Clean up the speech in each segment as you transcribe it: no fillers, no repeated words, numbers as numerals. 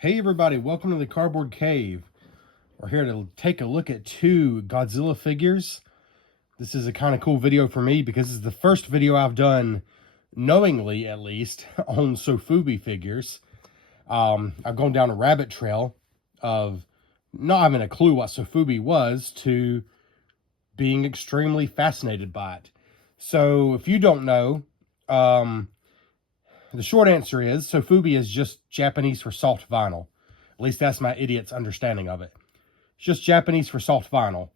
Hey everybody, welcome to the Cardboard Cave. We're here to take a look at two Godzilla figures. This is a kind of cool video for me because this is the first video I've done, knowingly at least, on Sofubi figures. I've gone down a rabbit trail of not having a clue what Sofubi was to being extremely fascinated by it. So if you don't know, the short answer is Sofubi is just Japanese for soft vinyl. At least that's my idiot's understanding of it. It's just Japanese for soft vinyl.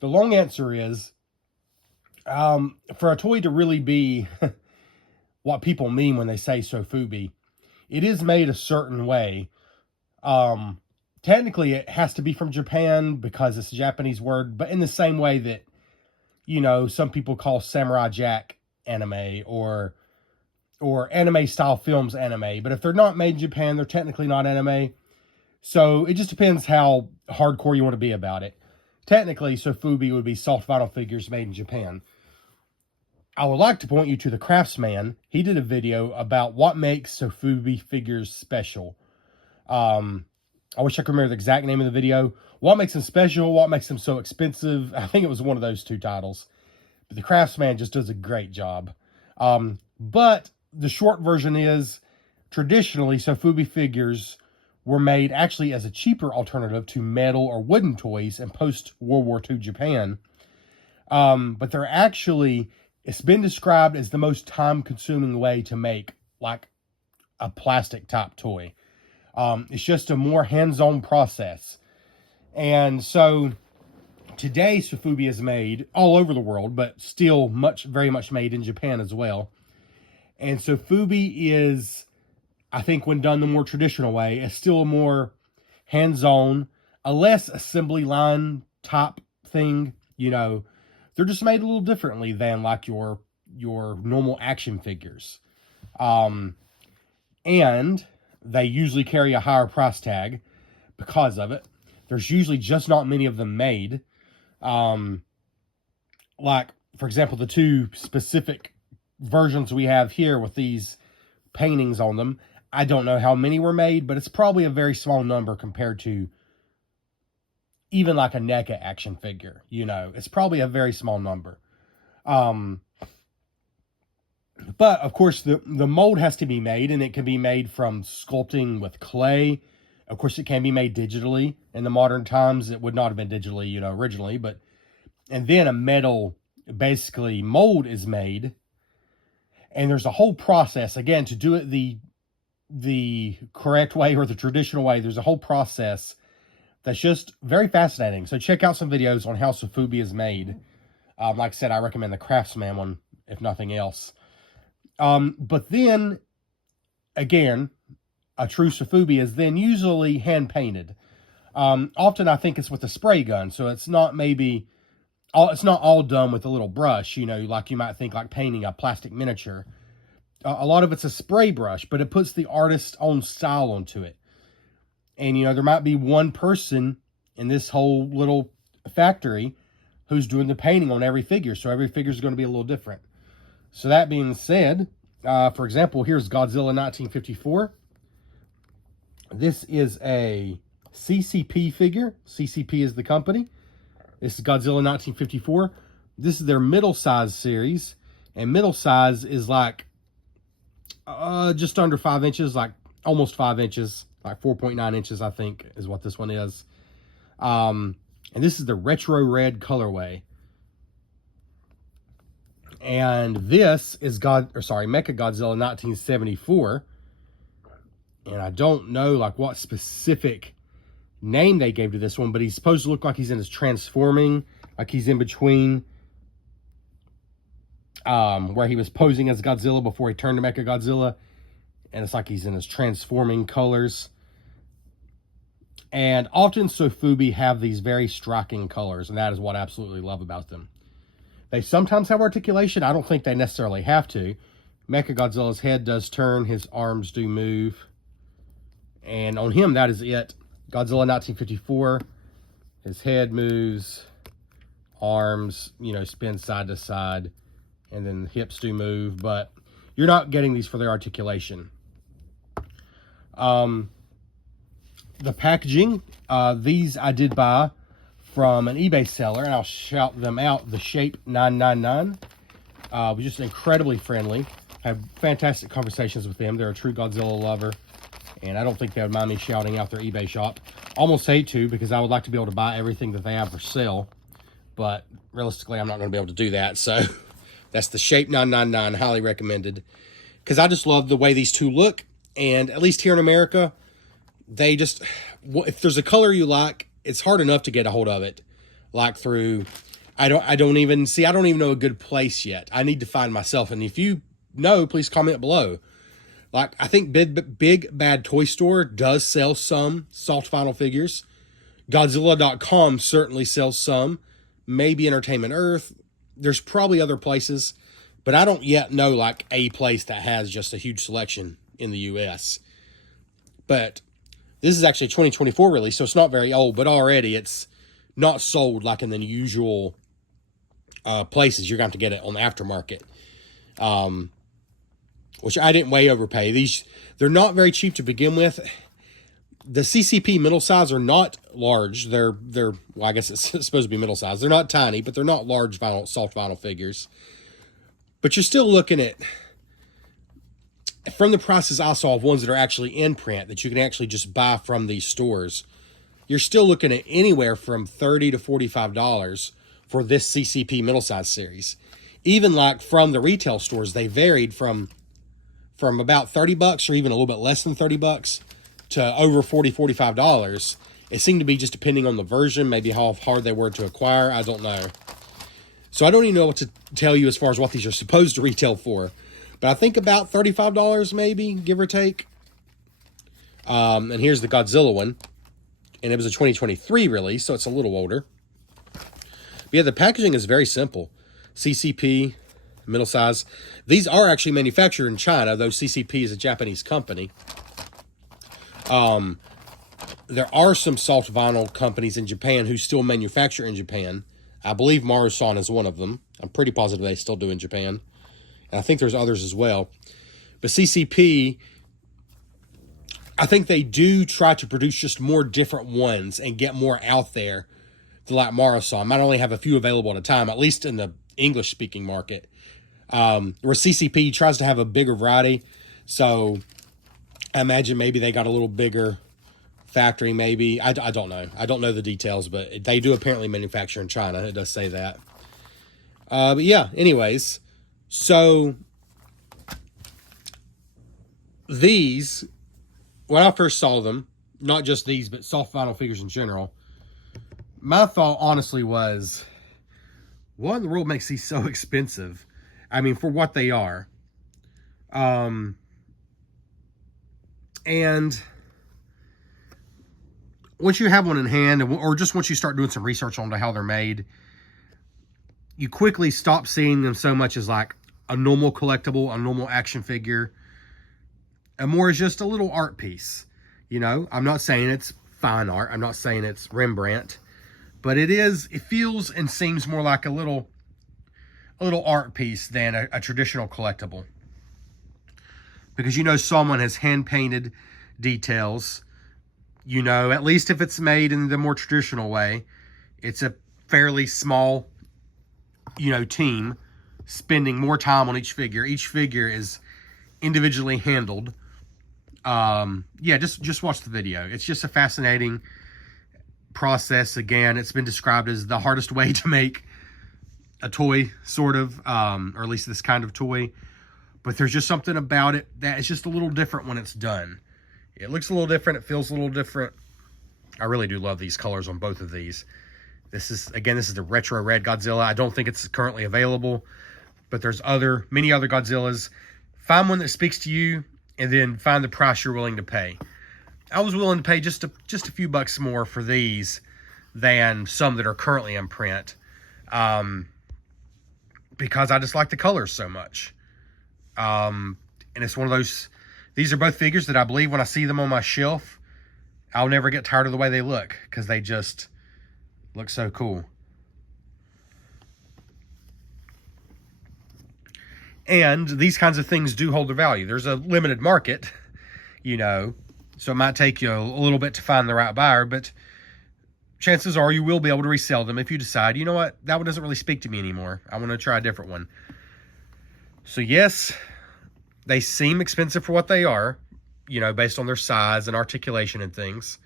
The long answer is, for a toy to really be what people mean when they say Sofubi, it is made a certain way. Technically, it has to be from Japan because it's a Japanese word, but in the same way that, you know, some people call Samurai Jack anime or anime style films anime, but if they're not made in Japan, they're technically not anime. So it just depends how hardcore you want to be about it. Technically, Sofubi would be soft vinyl figures made in Japan. I would like to point you to the Craftsman. He did a video about what makes Sofubi figures special. I wish I could remember the exact name of the video. What makes them special? What makes them so expensive? I think it was one of those two titles. But the Craftsman just does a great job. But the short version is, traditionally, Sofubi figures were made actually as a cheaper alternative to metal or wooden toys in post-World War II Japan. But they're actually, it's been described as the most time-consuming way to make, like, a plastic-type toy. It's just a more hands-on process. And so, today, Sofubi is made all over the world, but still very much made in Japan as well. And Sofubi is, I think when done the more traditional way, is still a more hands-on, a less assembly line type thing. You know, they're just made a little differently than like your normal action figures. And they usually carry a higher price tag because of it. There's usually just not many of them made. Like, for example, the two specific versions we have here with these paintings on them, I don't know how many were made, but it's probably a very small number compared to even like a NECA action figure. You know, it's probably a very small number. But of course, the mold has to be made, and it can be made from sculpting with clay. Of course, it can be made digitally. In the modern times, it would not have been digitally, you know, originally. And then a metal, basically, mold is made. And there's a whole process, again, to do it the correct way or the traditional way. There's a whole process that's just very fascinating. So check out some videos on how Sofubi is made. Like I said, I recommend the Craftsman one, if nothing else. But then, again, a true Sofubi is then usually hand-painted. Often I think it's with a spray gun, so it's not it's not all done with a little brush, you know, like you might think like painting a plastic miniature. A lot of it's a spray brush, but it puts the artist's own style onto it. And, you know, there might be one person in this whole little factory who's doing the painting on every figure, so every figure is going to be a little different. So that being said, for example, here's Godzilla 1954. This is a CCP figure. CCP is the company. This is Godzilla 1954. This is their middle size series. And middle size is like just under 5 inches, like almost 5 inches, like 4.9 inches, I think, is what this one is. And this is the Retro Red colorway. And this is Mechagodzilla 1974. And I don't know like what specific name they gave to this one, but he's supposed to look like he's in his transforming, like he's in between where he was posing as Godzilla before he turned to Mechagodzilla, and it's like he's in his transforming colors. And often Sofubi have these very striking colors, and that is what I absolutely love about them. They sometimes have articulation. I don't think they necessarily have to. Mechagodzilla's head does turn, his arms do move, and on him, that is it. Godzilla 1954, his head moves, arms, you know, spin side to side, and then the hips do move, but you're not getting these for their articulation. the packaging, these I did buy from an eBay seller, and I'll shout them out. The Shape 999 was just incredibly friendly. I had fantastic conversations with them. They're a true Godzilla lover, and I don't think they would mind me shouting out their eBay shop. Almost hate to, because I would like to be able to buy everything that they have for sale, but realistically, I'm not going to be able to do that. So that's the Shape 999, highly recommended, because I just love the way these two look. And at least here in America, they just, if there's a color you like, it's hard enough to get a hold of it. Like through, I don't even know a good place yet. I need to find myself. And if you know, please comment below. Like, I think Big Bad Toy Store does sell some soft vinyl figures. Godzilla.com certainly sells some. Maybe Entertainment Earth. There's probably other places, but I don't yet know like a place that has just a huge selection in the US. But this is actually a 2024 release, so it's not very old, but already it's not sold like in the usual places. You're going to have to get it on the aftermarket, which I didn't way overpay. They're not very cheap to begin with. The CCP middle size are not large. They're well, I guess it's supposed to be middle size. They're not tiny, but they're not large soft vinyl figures. But you're still looking at, from the prices I saw of ones that are actually in print that you can actually just buy from these stores, you're still looking at anywhere from $30 to $45 for this CCP middle size series. Even like from the retail stores, they varied from about $30 or even a little bit less than $30 to over $40, $45. It seemed to be just depending on the version, maybe how hard they were to acquire. I don't know. So I don't even know what to tell you as far as what these are supposed to retail for. But I think about $35 maybe, give or take. And here's the Godzilla one. And it was a 2023 release, so it's a little older. But yeah, the packaging is very simple. CCP, middle size. These are actually manufactured in China, though CCP is a Japanese company. There are some soft vinyl companies in Japan who still manufacture in Japan. I believe Marusan is one of them. I'm pretty positive they still do in Japan. And I think there's others as well. But CCP, I think they do try to produce just more different ones and get more out there to like Marusan. Might only have a few available at a time, at least in the English-speaking market. Where CCP tries to have a bigger variety. So I imagine maybe they got a little bigger factory, maybe. I don't know. I don't know the details, but they do apparently manufacture in China. It does say that. But yeah, anyways. So these, when I first saw them, not just these, but soft vinyl figures in general, my thought honestly was, what in the world makes these so expensive? I mean, for what they are. And once you have one in hand, or just once you start doing some research on how they're made, you quickly stop seeing them so much as like a normal collectible, a normal action figure, and more as just a little art piece. You know, I'm not saying it's fine art. I'm not saying it's Rembrandt, but it feels and seems more like a little art piece than a traditional collectible. Because you know someone has hand-painted details. You know, at least if it's made in the more traditional way, it's a fairly small, you know, team spending more time on each figure. Each figure is individually handled. Yeah, just watch the video. It's just a fascinating process. Again, it's been described as the hardest way to make a toy, sort of, or at least this kind of toy. But there's just something about it that is just a little different when it's done. It looks a little different. It feels a little different. I really do love these colors on both of these. This is the Retro Red Godzilla. I don't think it's currently available, but there's many other Godzillas. Find one that speaks to you, and then find the price you're willing to pay. I was willing to pay just a few bucks more for these than some that are currently in print, because I just like the colors so much. And it's one of those. These are both figures that I believe when I see them on my shelf, I'll never get tired of the way they look, because they just look so cool. And these kinds of things do hold their value. There's a limited market, you know, So it might take you a little bit to find the right buyer, but chances are you will be able to resell them if you decide, you know what, that one doesn't really speak to me anymore. I want to try a different one. So yes, they seem expensive for what they are, you know, based on their size and articulation and things.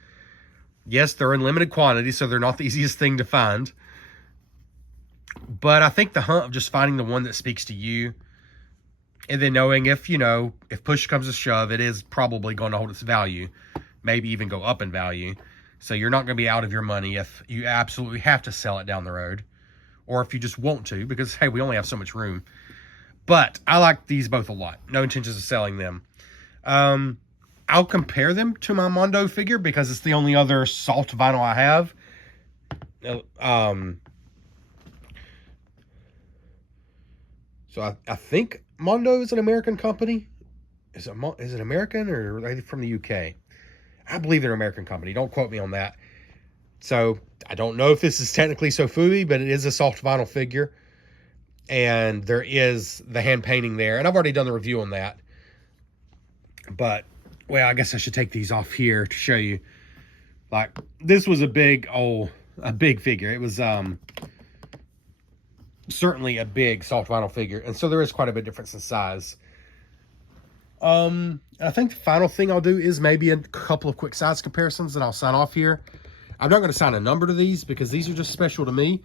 Yes, they're in limited quantity, so they're not the easiest thing to find. But I think the hunt of just finding the one that speaks to you, and then knowing if, you know, if push comes to shove, it is probably going to hold its value, maybe even go up in value. So you're not going to be out of your money if you absolutely have to sell it down the road, or if you just want to, because, hey, we only have so much room. But I like these both a lot. No intentions of selling them. I'll compare them to my Mondo figure because it's the only other soft vinyl I have. So I think Mondo is an American company. Is it American, or are they from the UK? I believe they're an American company. Don't quote me on that. So I don't know if this is technically Sofubi, but it is a soft vinyl figure. And there is the hand painting there. And I've already done the review on that. But, well, I guess I should take these off here to show you. Like, this was a big figure. It was certainly a big soft vinyl figure. And so there is quite a bit difference in size. I think the final thing I'll do is maybe a couple of quick size comparisons, and I'll sign off here. I'm not going to assign a number to these because these are just special to me.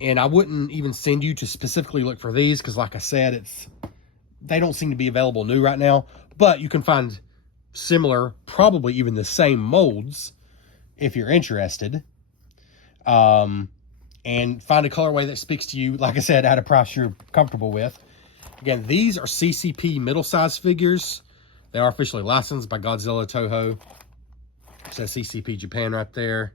And I wouldn't even send you to specifically look for these because, like I said, they don't seem to be available new right now. But you can find similar, probably even the same molds if you're interested. And find a colorway that speaks to you, like I said, at a price you're comfortable with. Again, these are CCP middle-size figures. They are officially licensed by Godzilla Toho. It says CCP Japan right there.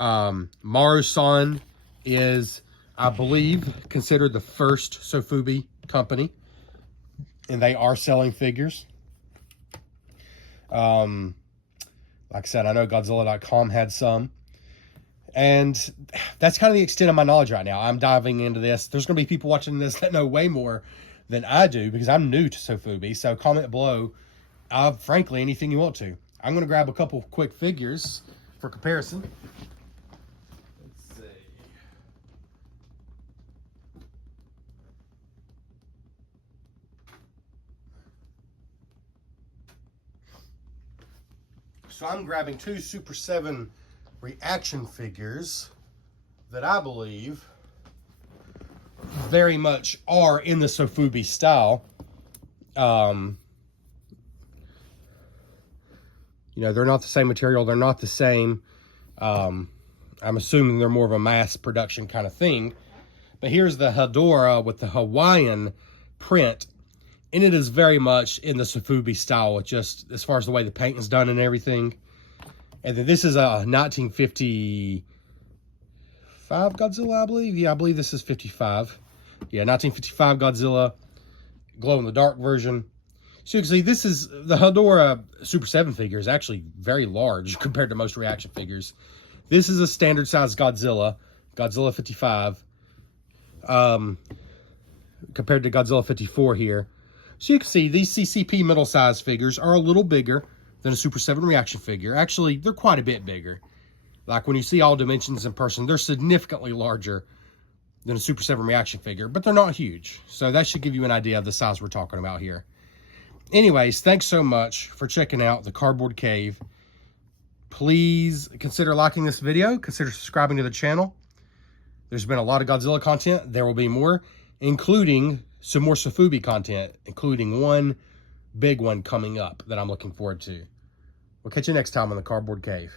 Maru-san is, I believe, considered the first Sofubi company. And they are selling figures. Like I said, I know Godzilla.com had some. And that's kind of the extent of my knowledge right now. I'm diving into this. There's going to be people watching this that know way more than I do because I'm new to Sofubi. So comment below, frankly, anything you want to. I'm going to grab a couple quick figures for comparison. Let's see. So I'm grabbing two Super 7 reaction figures that I believe very much are in the Sofubi style. You know, they're not the same material. They're not the same. I'm assuming they're more of a mass production kind of thing. But here's the Hedorah with the Hawaiian print. And it is very much in the Sofubi style, just as far as the way the paint is done and everything. And then this is a 1955 Godzilla, I believe. Yeah, I believe this is 55. Yeah, 1955 Godzilla, glow-in-the-dark version. So you can see this is the Hedorah Super 7 figure is actually very large compared to most reaction figures. This is a standard size Godzilla 55, compared to Godzilla 54 here. So you can see these CCP middle size figures are a little bigger than a Super 7 reaction figure. Actually, they're quite a bit bigger. Like when you see all dimensions in person, they're significantly larger than a Super 7 reaction figure, but they're not huge. So that should give you an idea of the size we're talking about here. Anyways, thanks so much for checking out the Cardboard Cave. Please consider liking this video. Consider subscribing to the channel. There's been a lot of Godzilla content. There will be more, including some more Sofubi content, including one big one coming up that I'm looking forward to. We'll catch you next time on the Cardboard Cave.